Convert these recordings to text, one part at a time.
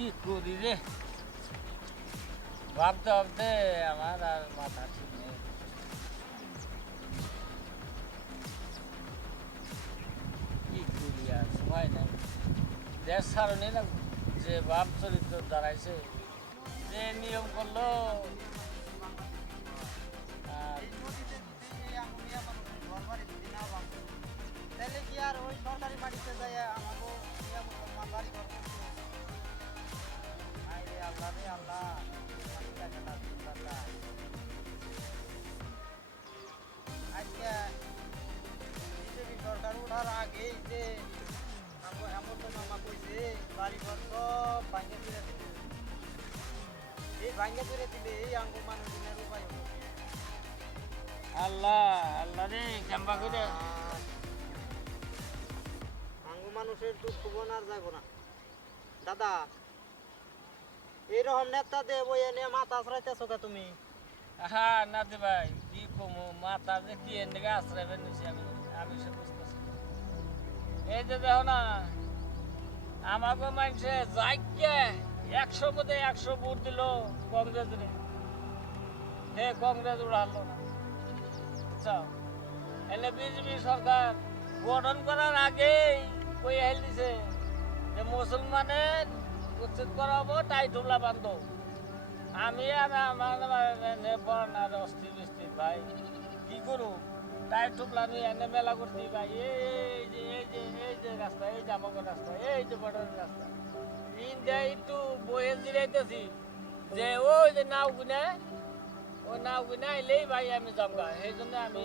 কি করি রে ভাবতে ভাবতে আমার আর মাথা ঠিক নেই। কি করি আর সময় নাই, দেশ ছাড়নি না, যে ভাব চরিত্র দাঁড়াইছে, যে নিয়ম করলো। আর তাহলে কি আর ওই সরকারি বাড়িতে যাই আমাকে মুসলমান বাড়ি ঘর করতে রে আল্লাহ রে আল্লাহ আজকে বিজেপি সরকার ওঠার আগেই যে হেমন্ত মামা কইছে বাড়ি ঘর সব ভাঙ্গে তুলে দিলে, এই ভাঙ্গে তুলে দিলে এই আঙ্গ মানুষের উপায় হলো। আল্লাহ আল্লাহ রে কেম্বা করে আঙ্গ মানুষের দুঃখ বোনার যাব না দাদা। এইরকম নেতা দে বই এনে মাথা আশ্রাইতেছো কে তুমি? হ্যাঁ নাতি ভাই কি কমু, মাথা যে কি এর দিকে আশ্রয় নিছি আমি আমি সে বুঝতেছি। এই যে দেখো না আমাকে মানুষে যাইকে 100 মধ্যে 100 ভোট দিল কংগ্রেস রে, হে কংগ্রেস উড়ালো না। আচ্ছা এনে বিজেপি সরকার গঠন করার আগেই কই হেল দিছে যে মুসলমানের উচ্ছেদ করাবো, তাই ঢোলা বান্ধ। আমি আর আমার আর অস্থির বিস্থির ভাই কি করু, তাই টুপলা নিয়ে এনে মেলা করছি ভাই। এই যে রাস্তা, এই যে আমাকে রাস্তা, এই যে বর্ডারের রাস্তা, ইন্ডিয়া একটু বয়ে জিরাইতেছি যে ওই যে নাও গুনে, ওই নাও গুনে আইলেই ভাই আমি জামগা। সেই জন্য আমি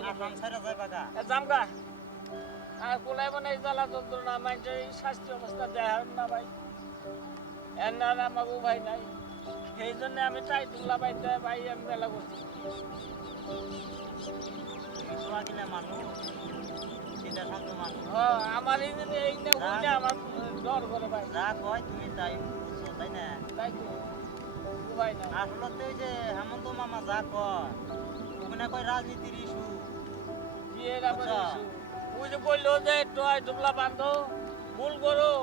জামগা আর কোলাই বানাই জ্বালা যন্ত্রণা মানুষের স্বাস্থ্য অবস্থা দেখার না ভাই, এর না আমাকে ভাই নাই। সেই জন্য আমি তাই তুলা পাইতে ভাই আমি মেলা করছি। আমার এই জন্য এই না আমার ডর করে ভাই। যা কয় তুমি তাই বুঝছো তাই না? তাই তো ভাই না আসলে তো ওই যে হেমন্ত মামা যা কয় ওখানে কয় রাজনীতির ইস্যু। কি এর আবার issue? ওই যে বললো যে টয় টুপলা বান্ধো ভুল করো,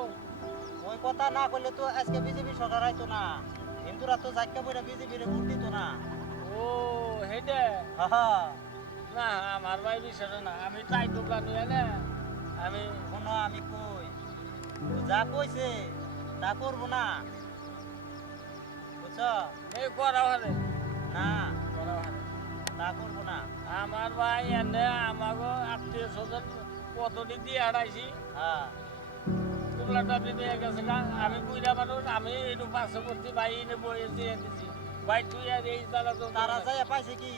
ওই কথা না করলে তো আজকে বিজেপি সরকার আইতো না, হিন্দুরা তো যাইকে বইরা বিজেপির ভোট দিত না। ও হেডে না আমার ভাই বিষয় না, আমি তাই টুপলা নিয়ে না আমি শোনো আমি কই ও যা কইছে তা করবো না বুঝছো? এই করা হারে না করা হারে তা করবো না। আমার ভাই এনে আমাকে আত্মীয় স্বজন কতটি দিয়ে হারাইছি, হ্যাঁ টুপলাটা নিয়ে গেছে গা। আমি বুঝা মানুষ, আমি একটু পার্শ্ববর্তী ভাই এনে বয়ে দিয়ে দিছি ভাই, তুই আর এই জ্বালা তারা যাইয়া পাইছে কি?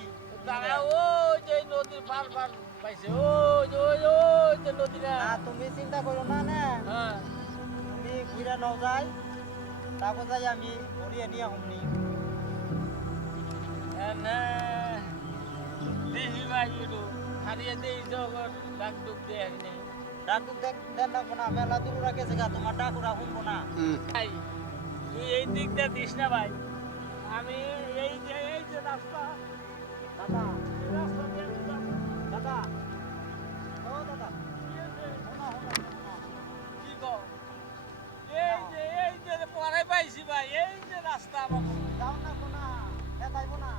তারা ওই যে নদীর পার পার পাইছে, ওই যে ওই যে নদীটা। না তুমি চিন্তা করো না না, হ্যাঁ তুমি ঘুরে নাও যাই, তারপর যাই আমি ঘুরিয়ে নিয়ে হমনি। এনে দেখি ভাই একটু হারিয়ে দিই জগৎ ডাক ডুক দিয়ে হারি নেই ডাকুক দেন রাখবো না, মেলা দূর রাখেছে গা, তোমার ডাকুরা শুনবো না। ভাই। তুই এই দিকটা দিস না ভাই, আমি এই যে রাস্তা, দাদা এই রাস্তা দিয়ে আমি যাবো। দাদা ও দাদা কি হয়েছে? শোনো শোনো শোনো কি গো? এই যে পরে পাইছি ভাই, এই যে রাস্তা আমার। যাও না শোনা হেতাইবো না,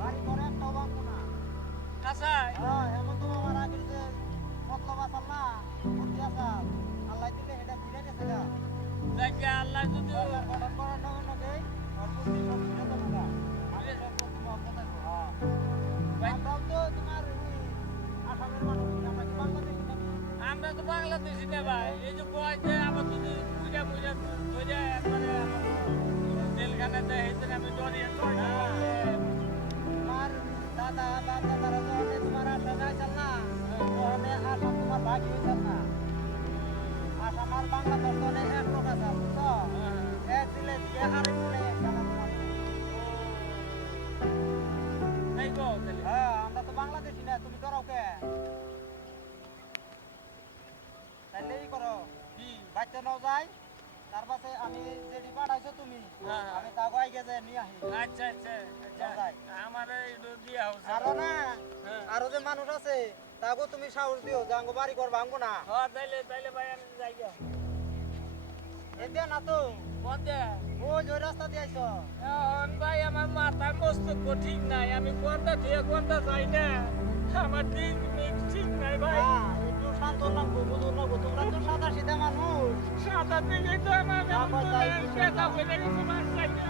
বাড়ি করে একটাও ভাঙবো না। আচ্ছা হ্যাঁ হেমন্ত মামার আগের যে মতলব আসাল না বুদ্ধি আসাল আল্লাহ দিলে এটা ফিরে গেছে গা। যাকে আল্লাহ যদি সরকার গঠন করার নগে নগেই ওর বুদ্ধি সব ফিরে যাবো গা। আমি সব প্রতি মহব্বত থাকবো। ভাই, আমরাও তো তোমার এই আসামের মানুষ, আমরা কি বাংলাদেশি নাকি? আমরা তো বাংলাদেশি না ভাই, এই যে কয় যে আমার যদি মুজা মুজা ধরে একবারে জেলখানাতে হেঁটে আমি ডরিয়ে তোমার দাদা বাপ দাদারা যখন তোমার আসামে আইসাল না তখন আসাম তোমার ভাগি হয়েছিল না। আসাম আর বাংলাদেশ তখন এক লোক আছে বুঝছো? এক দিলে দিয়ে আরেক দিলে এক জানা তোমার। এই গো তাহলে হ্যাঁ আমরা তো বাংলাদেশি না, তুমি ডরাও কে? তাইলে এই করো কি বাচ্চা নাও যাই, তার পাশে আমি যেটি পাঠাইছো তুমি হ্যাঁ। আমি তাকে আগে যে নিয়ে আহি। আচ্ছা আচ্ছা আচ্ছা যাই। আমার একটু দিয়া হচ্ছে আরো না হ্যাঁ আরো যে মানুষ আছে তাকেও তুমি সাহস দিও যে আঙ্গো বাড়ি ঘর ভাঙবো না। হ্যাঁ তাইলে তাইলে ভাই আমি যাই গা। এদিকে না তো কোনটা ও যে রাস্তা দিয়ে আইছ এখন ভাই আমার মাথার মস্তক ঠিক নাই আমি কোনটা দিয়ে কোনটা যাই না আমার দিক মিক ঠিক নাই ভাই একটু শান্ত লাগবো বুঝুন লাগবো তোমরা তো সাদা সিধা মানুষ সাদা দিকে তো আমার আবার তাই পেটা ফেলে গেছে মাছ চাই না